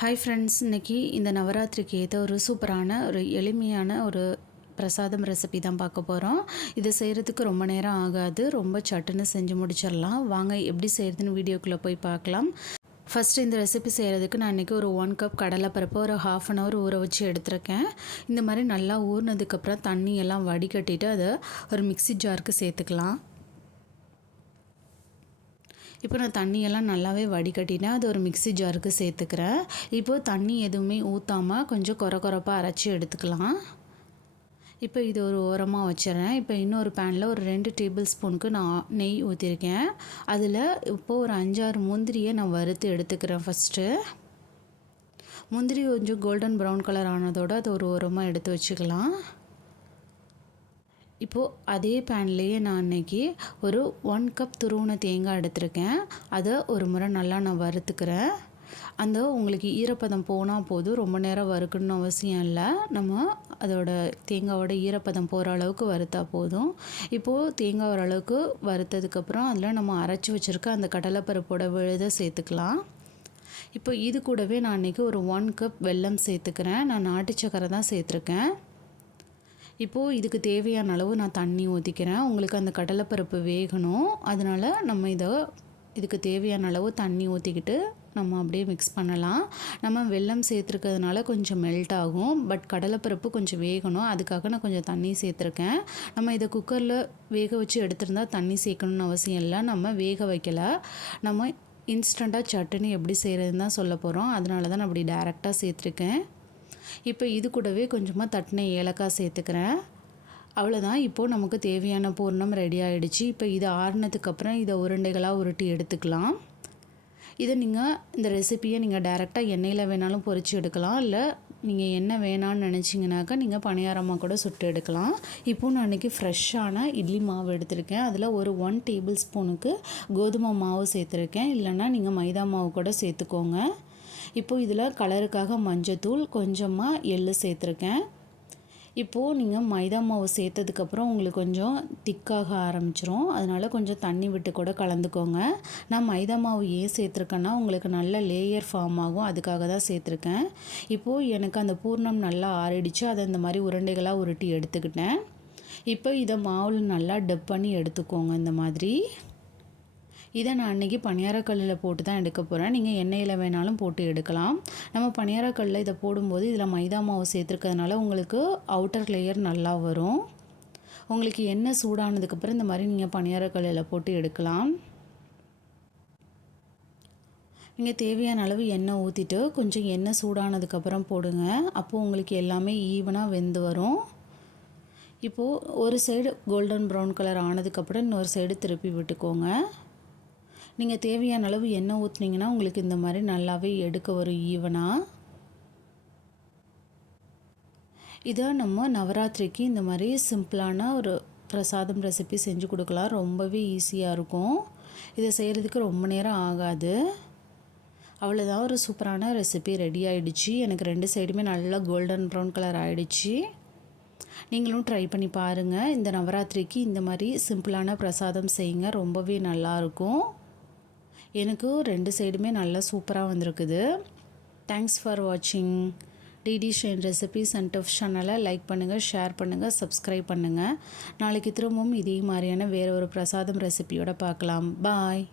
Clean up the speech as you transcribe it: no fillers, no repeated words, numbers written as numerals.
Hi friends, இன்றைக்கி இந்த நவராத்திரிக்கு ஏற்ற ஒரு சூப்பரான ஒரு எளிமையான ஒரு பிரசாதம் ரெசிபி தான் பார்க்க போகிறோம். இது செய்கிறதுக்கு ரொம்ப நேரம் ஆகாது, ரொம்ப சட்டுன்னு செஞ்சு முடிச்சிடலாம். வாங்க எப்படி செய்கிறதுன்னு வீடியோக்குள்ளே போய் பார்க்கலாம். ஃபஸ்ட்டு இந்த ரெசிபி செய்கிறதுக்கு நான் இன்றைக்கி ஒரு 1 கப் கடலைப்பருப்பு ஒரு 1/2 அன் ஹவர் ஊற வச்சு எடுத்திருக்கேன். இந்த மாதிரி நல்லா ஊறினதுக்கப்புறம் தண்ணி எல்லாம் வடிகட்டிட்டு அதை ஒரு மிக்ஸி ஜாருக்கு சேர்த்துக்கலாம். இப்போ நான் தண்ணியெல்லாம் நல்லாவே வடிகட்டினேன், அது ஒரு மிக்ஸி ஜாருக்கு சேர்த்துக்கிறேன். இப்போது தண்ணி எதுவுமே ஊற்றாமல் கொஞ்சம் கொரப்பாக அரைச்சி எடுத்துக்கலாம். இப்போ இது ஒரு ஓரமாக வச்சிடறேன். இப்போ இன்னொரு பேனில் ஒரு 2 டேபிள் ஸ்பூனுக்கு நான் நெய் ஊற்றிருக்கேன். அதில் இப்போது ஒரு 5-6 முந்திரியை நான் வறுத்து எடுத்துக்கிறேன். ஃபஸ்ட்டு முந்திரி கொஞ்சம் கோல்டன் ப்ரௌன் கலர் ஆனதோடு அது ஒரு ஓரமாக எடுத்து வச்சுக்கலாம். இப்போது அதே பேன்லேயே நான் இன்றைக்கி ஒரு 1 கப் துருவின தேங்காய் எடுத்திருக்கேன். அதை ஒரு முறை நல்லா நான் வறுத்துக்கிறேன். அந்த உங்களுக்கு ஈரப்பதம் போனால் போதும், ரொம்ப நேரம் வறுக்கணும்னு அவசியம் இல்லை. நம்ம அதோட தேங்காயோட ஈரப்பதம் போகிற அளவுக்கு வறுத்தா போதும். இப்போது தேங்காய் ஓரளவுக்கு வறுத்ததுக்கப்புறம் அதில் நம்ம அரைச்சி வச்சுருக்க அந்த கடலைப்பருப்போட விழுதை சேர்த்துக்கலாம். இப்போ இது கூடவே நான் இன்றைக்கி ஒரு 1 கப் வெல்லம் சேர்த்துக்கிறேன். நான் நாட்டு சக்கரை தான் சேர்த்துருக்கேன். இப்போது இதுக்கு தேவையான அளவு நான் தண்ணி ஊற்றிக்கிறேன். உங்களுக்கு அந்த கடலைப்பருப்பு வேகணும், அதனால் நம்ம இதுக்கு தேவையான அளவு தண்ணி ஊற்றிக்கிட்டு நம்ம அப்படியே மிக்ஸ் பண்ணலாம். நம்ம வெல்லம் சேர்த்துருக்கிறதுனால கொஞ்சம் மெல்ட் ஆகும், பட் கடலைப்பருப்பு கொஞ்சம் வேகணும், அதுக்காக நான் கொஞ்சம் தண்ணி சேர்த்துருக்கேன். நம்ம இதை குக்கரில் வேக வச்சு எடுத்துருந்தா தண்ணி சேர்க்கணுன்னு அவசியம் இல்லை. நம்ம வேக வைக்கல, நம்ம இன்ஸ்டண்ட்டாக சட்னி எப்படி செய்கிறதுன்னு தான் சொல்ல போகிறோம். அதனால தான் நான் அப்படி டைரெக்டாக சேர்த்துருக்கேன். இப்போ இது கூடவே கொஞ்சமாக தட்டின ஏலக்காய் சேர்த்துக்கிறேன். அவ்வளோதான். இப்போது நமக்கு தேவையான பூர்ணம் ரெடி ஆகிடுச்சு. இப்போ இது ஆறுனதுக்கப்புறம் இதை உருண்டைகளாக உருட்டி எடுத்துக்கலாம். இதை நீங்கள் இந்த ரெசிப்பியை நீங்கள் டைரெக்டாக எண்ணெயில் வேணாலும் பொரித்து எடுக்கலாம், இல்லை நீங்கள் எண்ணெய் வேணான்னு நினச்சிங்கனாக்கா நீங்கள் பணியாரமாக கூட சுட்டு எடுக்கலாம். இப்போது நான் இன்றைக்கி ஃப்ரெஷ்ஷான இட்லி மாவு எடுத்திருக்கேன். அதில் ஒரு 1 டேபிள் ஸ்பூனுக்கு கோதுமை மாவு சேர்த்துருக்கேன், இல்லைன்னா நீங்கள் மைதா மாவு கூட சேர்த்துக்கோங்க. இப்போது இதில் கலருக்காக மஞ்சத்தூள், கொஞ்சமாக எள்ளு சேர்த்துருக்கேன். இப்போது நீங்கள் மைதா மாவு சேர்த்ததுக்கப்புறம் உங்களுக்கு கொஞ்சம் திக்காக ஆரம்பிச்சிரும், அதனால் கொஞ்சம் தண்ணி விட்டு கூட கலந்துக்கோங்க. நான் மைதா மாவு ஏன் சேர்த்துருக்கேன்னா உங்களுக்கு நல்ல லேயர் ஃபார்ம் ஆகும், அதுக்காக தான் சேர்த்துருக்கேன். இப்போது எனக்கு அந்த பூர்ணம் நல்லா ஆறிடுச்சு, அதை இந்த மாதிரி உருண்டைகளாக உருட்டி எடுத்துக்கிட்டேன். இப்போ இதை மாவில் நல்லா டப் பண்ணி எடுத்துக்கோங்க. இந்த மாதிரி இதை நான் அன்றைக்கி பணியாரக்கல்லில் போட்டு தான் எடுக்க போகிறேன். நீங்கள் எண்ணெயில் வேணாலும் போட்டு எடுக்கலாம். நம்ம பணியாரக்கல்லில் இதை போடும்போது இதில் மைதா மாவு சேர்த்துருக்கிறதுனால உங்களுக்கு அவுட்டர் லேயர் நல்லா வரும். உங்களுக்கு எண்ணெய் சூடானதுக்கப்புறம் இந்த மாதிரி நீங்கள் பணியாரக்கல்லில் போட்டு எடுக்கலாம். நீங்கள் தேவையான அளவு எண்ணெய் ஊற்றிட்டு கொஞ்சம் எண்ணெய் சூடானதுக்கப்புறம் போடுங்க. அப்போது உங்களுக்கு எல்லாமே ஈவனாக வெந்து வரும். இப்போது ஒரு சைடு கோல்டன் ப்ரௌன் கலர் ஆனதுக்கப்புறம் இன்னொரு சைடு திருப்பி விட்டுக்கோங்க. நீங்கள் தேவையான அளவு எண்ணெய் ஊற்றுனீங்கன்னா உங்களுக்கு இந்த மாதிரி நல்லாவே எடுக்க வரும் ஈவனாக. இதை நம்ம நவராத்திரிக்கு இந்த மாதிரி சிம்பிளான ஒரு பிரசாதம் ரெசிபி செஞ்சு கொடுக்கலாம். ரொம்பவே ஈஸியாக இருக்கும். இதை செய்கிறதுக்கு ரொம்ப நேரம் ஆகாது. அவ்வளோதான், ஒரு சூப்பரான ரெசிபி ரெடி ஆகிடுச்சு. எனக்கு 2 சைடுமே நல்லா கோல்டன் ப்ரௌன் கலர் ஆகிடுச்சு. நீங்களும் ட்ரை பண்ணி பாருங்கள். இந்த நவராத்திரிக்கு இந்த மாதிரி சிம்பிளான பிரசாதம் செய்யுங்க, ரொம்பவே நல்லாயிருக்கும். எனக்கு 2 சைடுமே நல்லா சூப்பராக வந்திருக்குது. தேங்க்ஸ் ஃபார் வாட்சிங். DD shine recipes and tips சேனலை லைக் பண்ணுங்கள், ஷேர் பண்ணுங்கள், சப்ஸ்கிரைப் பண்ணுங்கள். நாளைக்கு திரும்பவும் இதே மாதிரியான வேறு ஒரு பிரசாதம் ரெசிபியோடு பார்க்கலாம். பாய்.